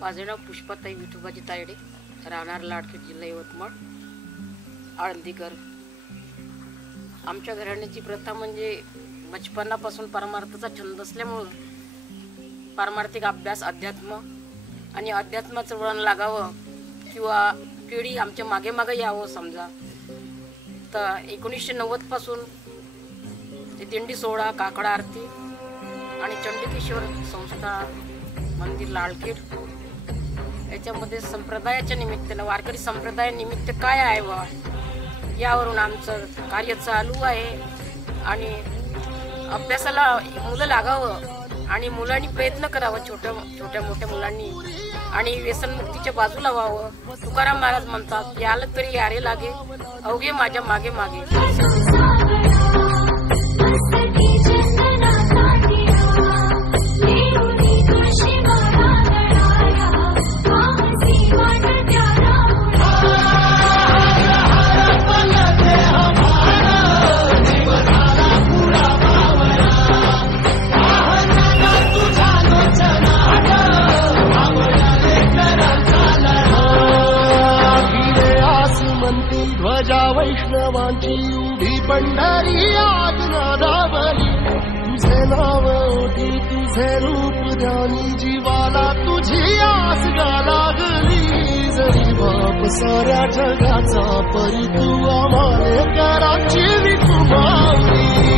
माझे नाव पुष्पाताई विठोबाजी तायडे, राहणार लाडखेड, जिल्हा यवतमाळ, आळंदीकर. आमच्या घराण्याची प्रथा म्हणजे बचपनापासून परमार्थाचा छंद असल्यामुळं पारमार्थिक अभ्यास, अध्यात्म आणि अध्यात्माचं वळण लागावं किंवा पिढी आमच्या मागे मागे यावं समजा. तर 1990 पासून ते दिंडी सोहळा, काकडा आरती आणि चंडिकेश्वर संस्था मंदिर लाडखेड याच्यामध्ये संप्रदायाच्या निमित्तानं, वारकरी संप्रदाय निमित्त काय आहे बा यावरून आमचं कार्य चालू आहे. आणि अभ्यासाला मुलं लागावं आणि मुलांनी प्रयत्न करावा, छोट्या मोठ्या मुलांनी, आणि व्यसनमुक्तीच्या बाजूला व्हावं. तुकाराम महाराज म्हणतात, याला तरी यारे लागे, अवघे माझ्या मागे मागे. ध्वजा वैष्णवांची उभी पंढरी आज्ञादावली, तुझे नाव ओटी तुझे रूप ध्यानी, जीवाला तुझी आस लागली. जरी बाप साऱ्या जगाचा, परी तू आम्हाले कराची विठू माऊली.